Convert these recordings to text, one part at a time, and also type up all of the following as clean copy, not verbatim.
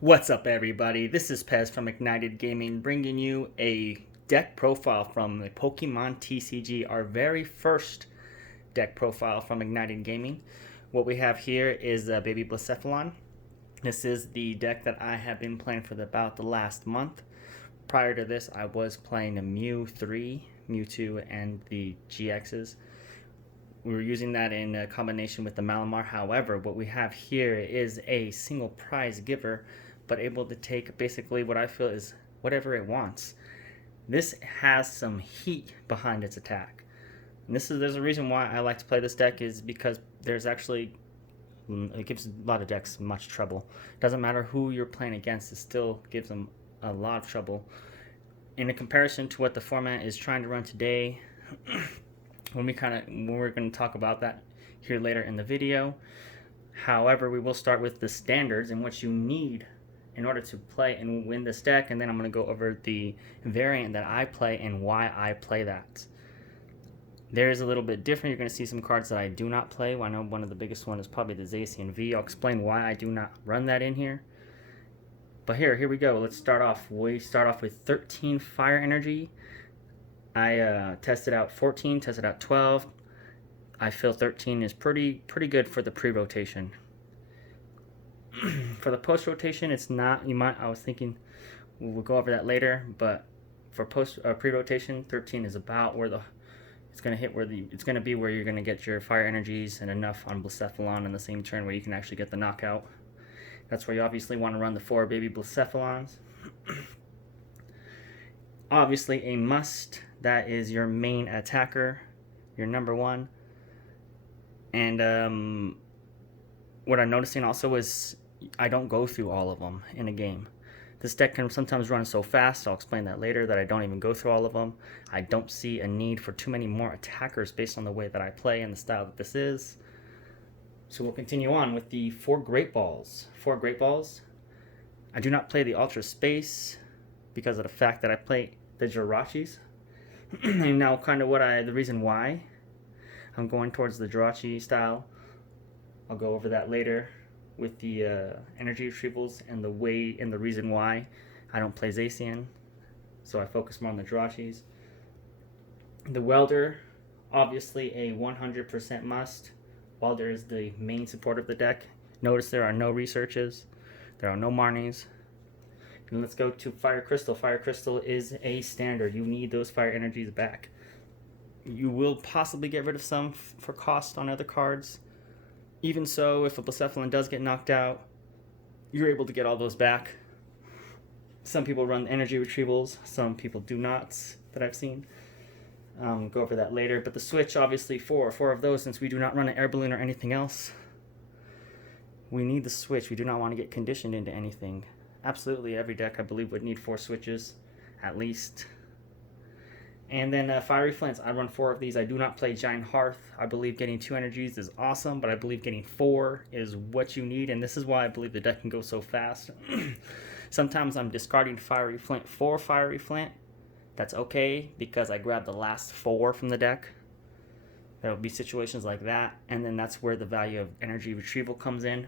What's up, everybody? This is Pez from Ignited Gaming, bringing you a deck profile from the Pokemon TCG, our very first deck profile from Ignited Gaming. What we have here is Baby Blacephalon. This is the deck that I have been playing for about the last month. Prior to this, I was playing a Mew 3, Mewtwo, and the GXs. We were using that in combination with the Malamar. However, what we have here is a single prize giver, but able to take basically what I feel is whatever it wants. This has some heat behind its attack. And there's a reason why I like to play this deck is because there's actually it gives a lot of decks much trouble. Doesn't matter who you're playing against, it still gives them a lot of trouble. In a comparison to what the format is trying to run today, when we're going to talk about that here later in the video. However, we will start with the standards and what you need in order to play and win this deck, and then I'm going to go over the variant that I play and why I play that. There is a little bit different. You're going to see some cards that I do not play. I know one of the biggest one is probably the Zacian V. I'll explain why I do not run that in here. But here we go. Let's start off. We start off with 13 Fire Energy. I tested out 14, tested out 12. I feel 13 is pretty good for the pre-rotation. For the post-rotation, it's not. I was thinking we'll go over that later, but for pre-rotation, 13 is about where it's going to be where you're going to get your fire energies and enough on Blacephalon in the same turn where you can actually get the knockout. That's where you obviously want to run the 4 baby Blacephalons. Obviously a must. That is your main attacker, your number one. And what I'm noticing also is I don't go through all of them in a game. This deck can sometimes run so fast, I'll explain that later, that I don't even go through all of them. I don't see a need for too many more attackers based on the way that I play and the style that this is. So we'll continue on with the 4 Great Balls. 4 Great Balls. I do not play the Ultra Space because of the fact that I play the Jirachis. And now the reason why I'm going towards the Jirachi style, I'll go over that later with the energy retrievals and the reason why I don't play Zacian. So I focus more on the Jirachis. The Welder, obviously a 100% must. Welder is the main support of the deck. Notice there are no researches, there are no Marnies. And let's go to Fire Crystal. Fire Crystal is a standard. You need those fire energies back. You will possibly get rid of some for cost on other cards. Even so, if a Blacephalon does get knocked out, you're able to get all those back. Some people run energy retrievals, some people do not, that I've seen. Go over that later. But the switch, obviously, 4 of those, since we do not run an air balloon or anything else. We need the switch. We do not want to get conditioned into anything. Absolutely every deck, I believe, would need 4 switches, at least. And then Fiery Flints, I run 4 of these. I do not play Giant Hearth. I believe getting 2 energies is awesome, but I believe getting 4 is what you need, and this is why I believe the deck can go so fast. Sometimes I'm discarding Fiery Flint for Fiery Flint. That's okay, because I grab the last 4 from the deck. There will be situations like that, and then that's where the value of energy retrieval comes in.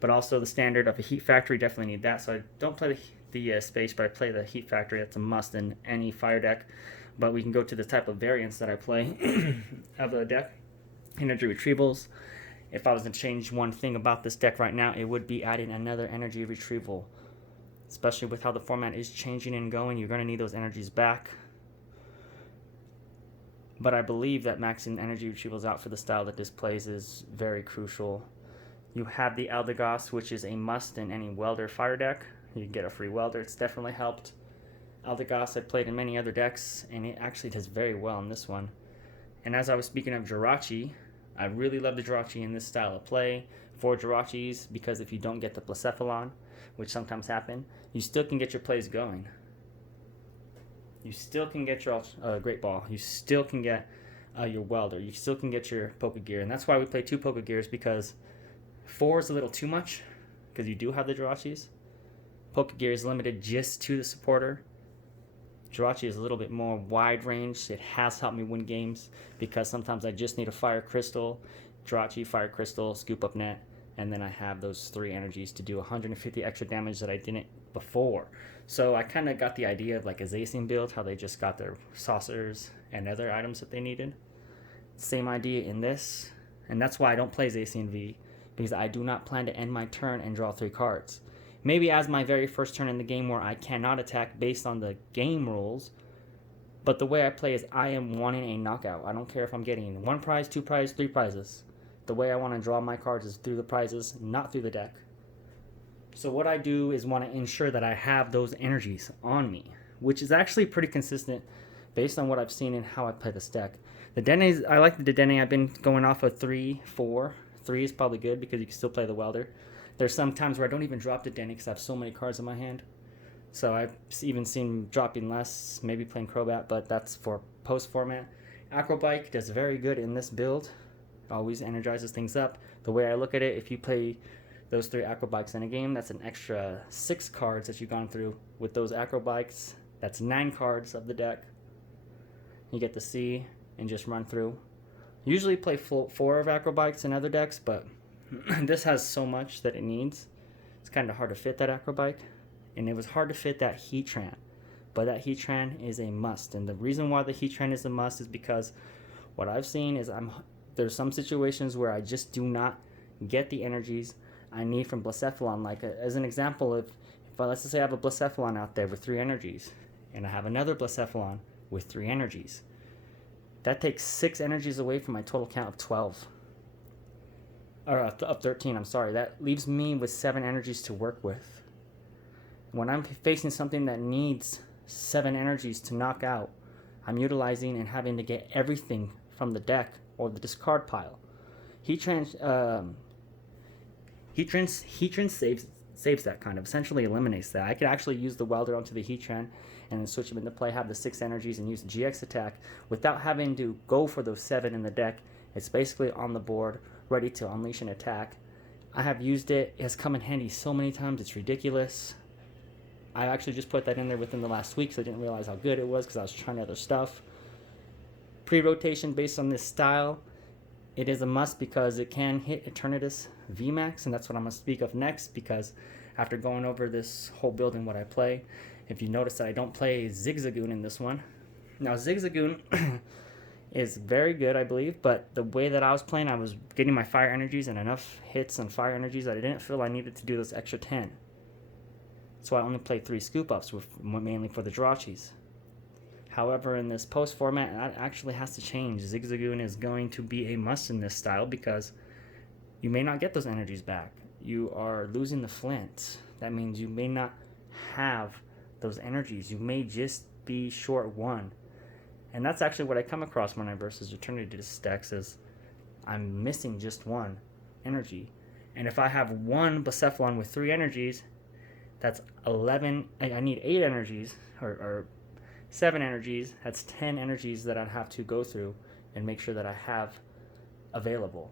But also the standard of a Heat Factory, definitely need that. So I don't play the Space, but I play the Heat Factory. That's a must in any fire deck. But we can go to the type of variants that I play of the deck. Energy retrievals. If I was to change one thing about this deck right now, it would be adding another energy retrieval. Especially with how the format is changing and going, you're going to need those energies back. But I believe that maxing energy retrievals out for the style that this plays is very crucial. You have the Eldegoss, which is a must in any Welder fire deck. You can get a free Welder. It's definitely helped. Eldegoss I've played in many other decks, and it actually does very well in this one. And as I was speaking of Jirachi, I really love the Jirachi in this style of play. 4 Jirachis, because if you don't get the Blacephalon, which sometimes happen, you still can get your plays going. You still can get your Great Ball. You still can get your Welder. You still can get your Pokegear. And that's why we play 2 Pokegears, because 4 is a little too much, because you do have the Jirachis. Pokegear is limited just to the supporter. Jirachi is a little bit more wide range. It has helped me win games, because sometimes I just need a Fire Crystal, Jirachi, Fire Crystal, Scoop Up Net, and then I have those 3 energies to do 150 extra damage that I didn't before. So I kind of got the idea of like a Zacian build, how they just got their saucers and other items that they needed. Same idea in this, and that's why I don't play Zacian V, because I do not plan to end my turn and draw 3 cards. Maybe as my very first turn in the game where I cannot attack based on the game rules, but the way I play is I am wanting a knockout. I don't care if I'm getting 1 prize, 2 prizes, 3 prizes. The way I want to draw my cards is through the prizes, not through the deck. So what I do is want to ensure that I have those energies on me, which is actually pretty consistent based on what I've seen and how I play this deck. The Dene, I like the Dene. I've been going off of 3, 4. 3 is probably good because you can still play the Welder. There's some times where I don't even drop the Dene because I have so many cards in my hand. So I've even seen dropping less, maybe playing Crobat, but that's for post format. Acrobike does very good in this build. It always energizes things up. The way I look at it, if you play those 3 Acrobikes in a game, that's an extra 6 cards that you've gone through. With those Acrobikes, that's 9 cards of the deck. You get to see and just run through. Usually play 4 of Acrobikes in other decks, but this has so much that it needs. It's kind of hard to fit that Acrobike. And it was hard to fit that Heatran. But that Heatran is a must. And the reason why the Heatran is a must is because what I've seen is there's some situations where I just do not get the energies I need from Blacephalon. Like as an example, if let's just say I have a Blacephalon out there with 3 energies, and I have another Blacephalon with 3 energies, that takes 6 energies away from my total count of 12. Or of 13, I'm sorry. That leaves me with 7 energies to work with. When I'm facing something that needs 7 energies to knock out, I'm utilizing and having to get everything from the deck or the discard pile. Heatran saves that, kind of essentially eliminates that. I could actually use the Welder onto the Heatran and then switch him into play, have the 6 energies, and use the GX attack without having to go for those 7 in the deck. It's basically on the board, ready to unleash an attack. I have used it. It has come in handy so many times, it's ridiculous. I actually just put that in there within the last week, so I didn't realize how good it was because I was trying other stuff. Pre-rotation based on this style, it is a must because it can hit Eternatus VMAX, and that's what I'm going to speak of next, because after going over this whole build and what I play, if you notice that I don't play Zigzagoon in this one. Now Zigzagoon is very good, I believe, but the way that I was playing, I was getting my fire energies and enough hits on fire energies that I didn't feel I needed to do those extra 10. So I only played 3 scoop-ups, mainly for the Drachis. However, in this post format, that actually has to change. Zigzagoon is going to be a must in this style because you may not get those energies back. You are losing the flint. That means you may not have those energies. You may just be short 1. And that's actually what I come across when I versus Eternity decks is I'm missing just 1 energy. And if I have 1 Blacephalon with 3 energies, that's 11. I need 8 energies or 7 energies. That's 10 energies that I'd have to go through and make sure that I have available.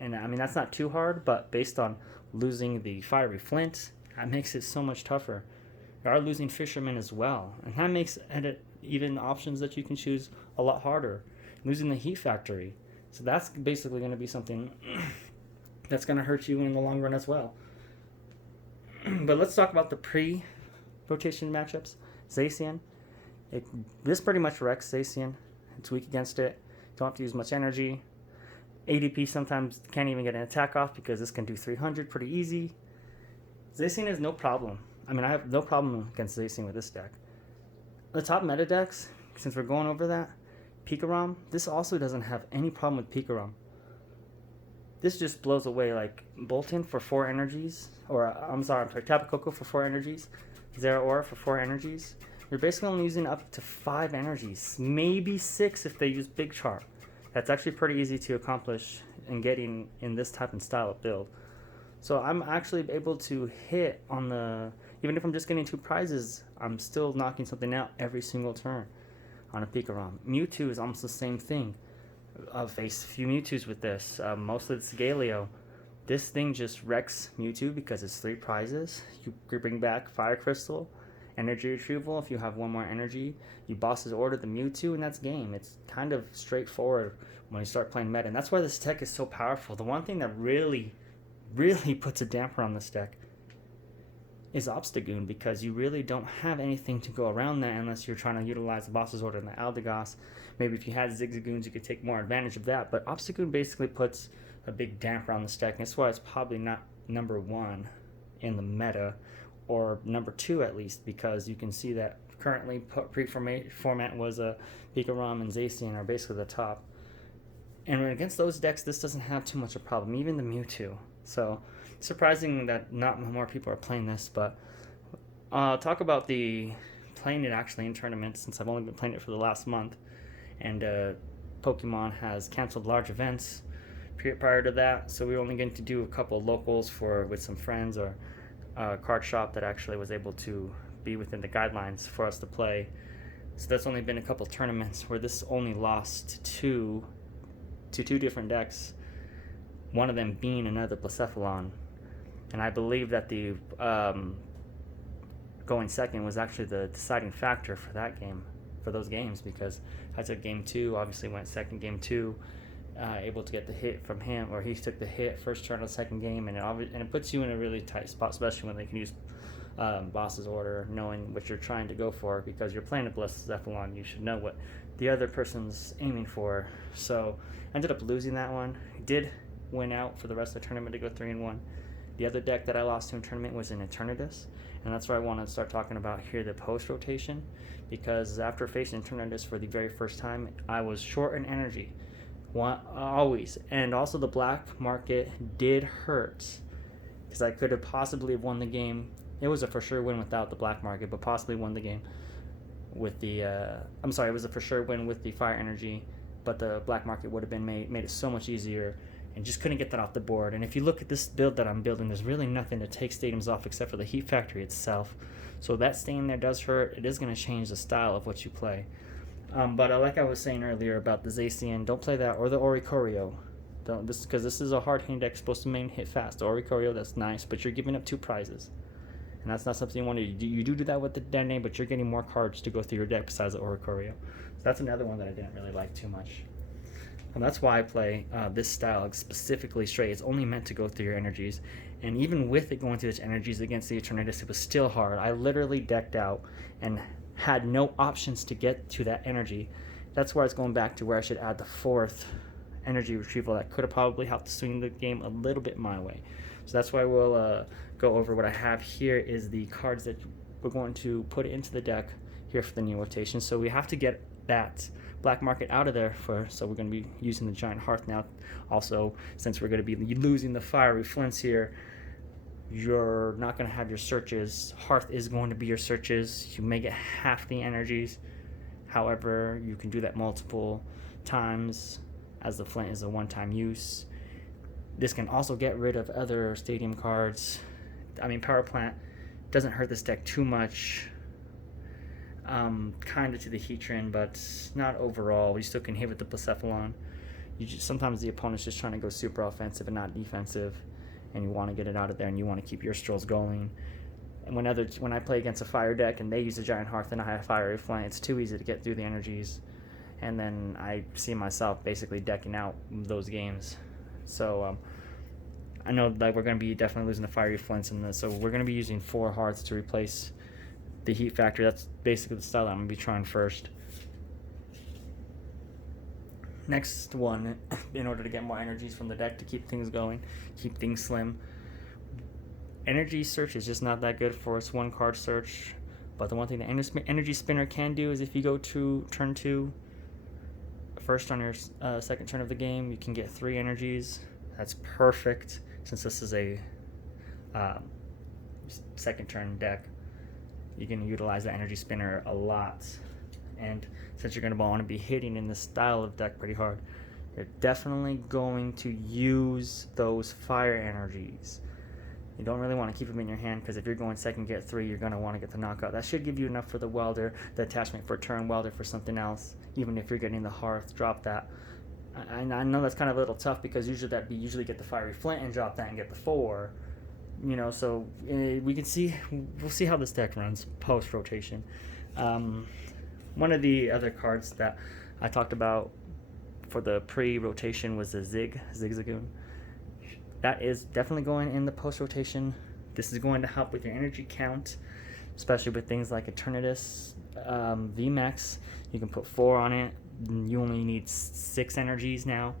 And I mean, that's not too hard, but based on losing the fiery flint, that makes it so much tougher. You are losing fishermen as well, and that makes even options that you can choose a lot harder. Losing the heat factory, so that's basically going to be something that's going to hurt you in the long run as well. But let's talk about the pre-rotation matchups. Zacian. This pretty much wrecks Zacian. It's weak against it. Don't have to use much energy. ADP sometimes can't even get an attack off because this can do 300 pretty easy. Zacian is no problem. I mean, I have no problem against Zacian with this deck. The top meta decks, since we're going over that, Pikarom, this also doesn't have any problem with Pikarom. This just blows away, like Bolton for 4 energies, or I'm sorry, Tapu Koko for 4 energies, Zeraora for 4 energies. You're basically only using up to 5 energies, maybe 6 if they use Big Char. That's actually pretty easy to accomplish in getting in this type and style of build. So I'm actually able to hit on the, even if I'm just getting 2 prizes, I'm still knocking something out every single turn on a Pikarom. Mewtwo is almost the same thing. I've faced a few Mewtwo's with this. Mostly it's Galio. This thing just wrecks Mewtwo because it's 3 prizes. You bring back Fire Crystal, Energy Retrieval. If you have 1 more energy, you boss's order the Mewtwo, and that's game. It's kind of straightforward when you start playing meta, and that's why this tech is so powerful. The one thing that really really puts a damper on this deck is Obstagoon, because you really don't have anything to go around that unless you're trying to utilize the boss's order in the Aldegos. Maybe if you had Zigzagoons, you could take more advantage of that, but Obstagoon basically puts a big damper on this deck, and that's why it's probably not number one in the meta, or number two at least, because you can see that currently pre-format was a Pikarom and Zacian are basically the top. And against those decks, this doesn't have too much of a problem, even the Mewtwo. So, surprising that not more people are playing this, but talk about the playing it actually in tournaments, since I've only been playing it for the last month, and Pokemon has canceled large events prior to that, so we were only getting to do a couple of locals with some friends, or a card shop that actually was able to be within the guidelines for us to play. So that's only been a couple tournaments where this only lost to two different decks, one of them being another Blacephalon. And I believe that the going second was actually the deciding factor for that game, for those games, because I took game two, obviously went second game two, able to get the hit from him, or he took the hit first turn of the second game, and it puts you in a really tight spot, especially when they can use boss's order, knowing what you're trying to go for, because you're playing a Blacephalon, you should know what the other person's aiming for. So I ended up losing that one. I did win out for the rest of the tournament to go 3-1. The other deck that I lost to in tournament was an Eternatus, and that's why I want to start talking about here the post rotation, because after facing Eternatus for the very first time, I was short in energy, always, and also the black market did hurt, because I could have possibly won the game. It was a for sure win without the black market, but possibly won the game with the it was a for sure win with the fire energy, but the black market would have been made it so much easier, and just couldn't get that off the board. And if you look at this build that I'm building, there's really nothing to take stadiums off except for the Heat Factory itself. So that staying there does hurt. It is going to change the style of what you play. But like I was saying earlier about the Zacian, don't play that, or the Oricorio. Because this is a hard hitting deck supposed to main hit fast. The Oricorio, that's nice, but you're giving up two prizes. And that's not something you want to do. You do that with the Dene, but you're getting more cards to go through your deck besides the Oricorio. So that's another one that I didn't really like too much. And that's why I play this style specifically straight. It's only meant to go through your energies. And even with it going through its energies against the Eternatus, it was still hard. I literally decked out and had no options to get to that energy. That's where it's going back to where I should add the fourth energy retrieval that could have probably helped swing the game a little bit my way. So that's why we'll go over what I have here is the cards that we're going to put into the deck here for the new rotation. So we have to get that black market out of there so we're going to be using the giant hearth now. Also, since we're going to be losing the fiery flints here, you're not going to have your searches. Hearth is going to be your searches. You may get half the energies. However, you can do that multiple times, as the flint is a one-time use. This can also get rid of other stadium cards. I mean, Power Plant doesn't hurt this deck too much. Kind of to the Heatran, but not overall. You still can hit with the Blacephalon. Sometimes the opponent's just trying to go super offensive and not defensive, and you want to get it out of there, and you want to keep your strolls going. And when I play against a fire deck and they use a giant hearth and I have fiery flint, it's too easy to get through the energies, and then I see myself basically decking out those games. So I know that we're going to be definitely losing the fiery flints in this, so we're going to be using 4 hearts to replace the Heat Factor. That's basically the style I'm going to be trying first. Next one, in order to get more energies from the deck to keep things going, keep things slim. Energy search is just not that good for its one card search, but the one thing the energy spinner can do is if you go to turn 2, first on your second turn of the game, you can get 3 energies. That's perfect since this is a second turn deck. You can utilize the energy spinner a lot, and since you're going to want to be hitting in this style of deck pretty hard, you're definitely going to use those fire energies. You don't really want to keep them in your hand, because if you're going second get 3, you're going to want to get the knockout. That should give you enough for the welder, the attachment for turn, welder for something else. Even if you're getting the hearth, drop that. I know that's kind of a little tough, because usually get the fiery flint and drop that and get the 4. So we'll see how this deck runs post rotation. One of the other cards that I talked about for the pre-rotation was the Zigzagoon. that is definitely going in the post rotation. This is going to help with your energy count, especially with things like Eternatus VMAX. You can put 4 on it. You only need 6 energies now.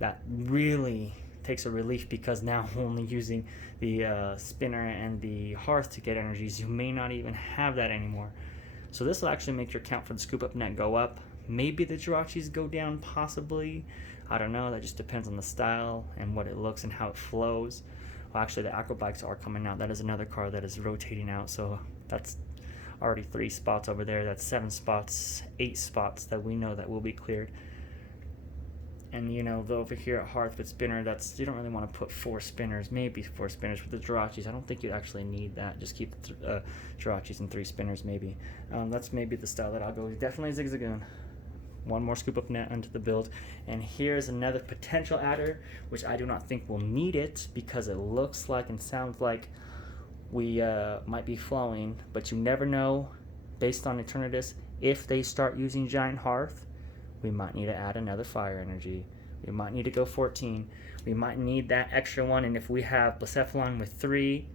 That really takes a relief, because now only using the spinner and the hearth to get energies, you may not even have that anymore. So this will actually make your count for the scoop up net go up. Maybe the Jirachis go down, possibly. I don't know. That just depends on the style and what it looks and how it flows. Well, actually, the Acrobikes are coming out. That is another card that is rotating out. So that's already 3 spots over there. That's 7 spots, 8 spots that we know that will be cleared. And over here at Hearth with Spinner, you don't really want to put 4 spinners, maybe 4 spinners with the Jirachis. I don't think you actually need that. Just keep the Jirachis and 3 spinners maybe. That's maybe the style that I'll go with. Definitely Zigzagoon. 1 more scoop up net onto the build. And here's another potential adder, which I do not think will need it, because it looks like and sounds like we might be flowing, but you never know. Based on Eternatus, if they start using Giant Hearth, we might need to add another fire energy. We might need to go 14. We might need that extra one, and if we have Blacephalon with 3,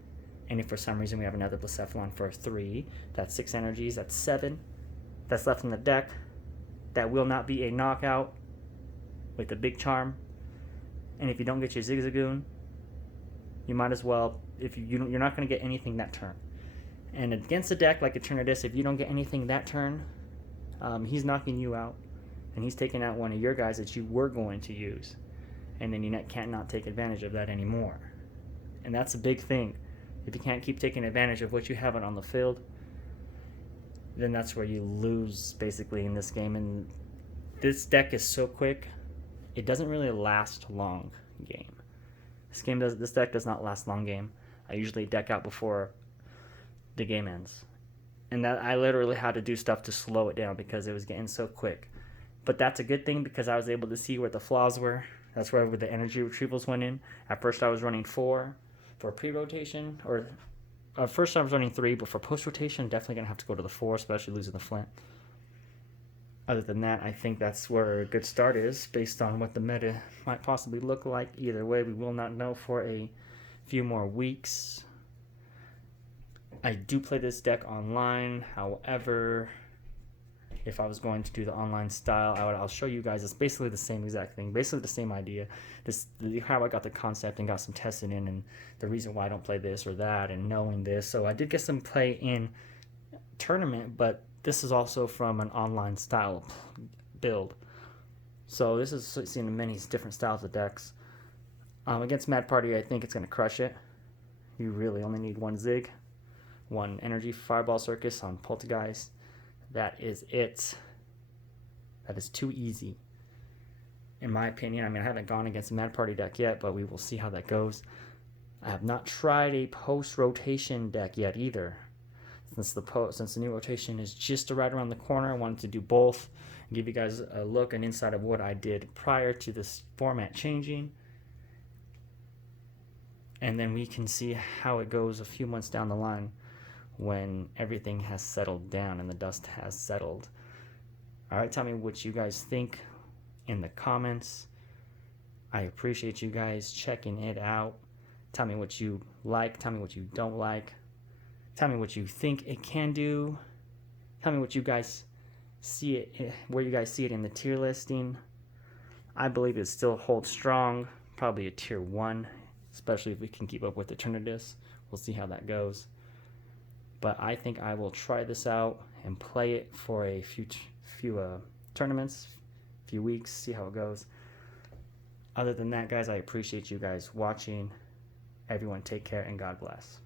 and if for some reason we have another Blacephalon for 3, that's 6 energies, that's 7 that's left in the deck. That will not be a knockout with a big charm. And if you don't get your Zigzagoon, you might as well, if you're not going to get anything that turn. And against a deck like Eternatus, if you don't get anything that turn, he's knocking you out. And he's taking out one of your guys that you were going to use. And then you can't not take advantage of that anymore. And that's a big thing. If you can't keep taking advantage of what you have on the field, then that's where you lose, basically, in this game. And this deck is so quick, it doesn't really last long game. This deck does not last long game. I usually deck out before the game ends. And that I literally had to do stuff to slow it down because it was getting so quick. But that's a good thing, because I was able to see where the flaws were. That's where the energy retrievals went in. At first I was running 4 for pre-rotation, or first I was running 3, but for post-rotation, definitely going to have to go to the 4, especially losing the Flint. Other than that, I think that's where a good start is, based on what the meta might possibly look like. Either way, we will not know for a few more weeks. I do play this deck online, however, if I was going to do the online style, I'll show you guys. It's basically the same exact thing, basically the same idea. How I got the concept and got some testing in, and the reason why I don't play this or that, and knowing this. So I did get some play in tournament, but this is also from an online style build. So this is seeing many different styles of decks. Against Mad Party, I think it's going to crush it. You really only need 1 Zig, 1 Energy Fireball Circus on Poltergeist. That is it. That is too easy, in my opinion. I mean, I haven't gone against a Mad Party deck yet, but we will see how that goes. I have not tried a post-rotation deck yet either. Since the new rotation is just right around the corner, I wanted to do both and give you guys a look and insight of what I did prior to this format changing. And then we can see how it goes a few months down the line, when everything has settled down and the dust has settled. Alright, tell me what you guys think in the comments. I appreciate you guys checking it out. Tell me what you like, tell me what you don't like. Tell me what you think it can do. Tell me what you guys see it, where you guys see it in the tier listing. I believe it still holds strong, probably a tier 1, especially if we can keep up with Eternatus. We'll see how that goes. But I think I will try this out and play it for a few tournaments, few weeks, see how it goes. Other than that, guys, I appreciate you guys watching. Everyone take care and God bless.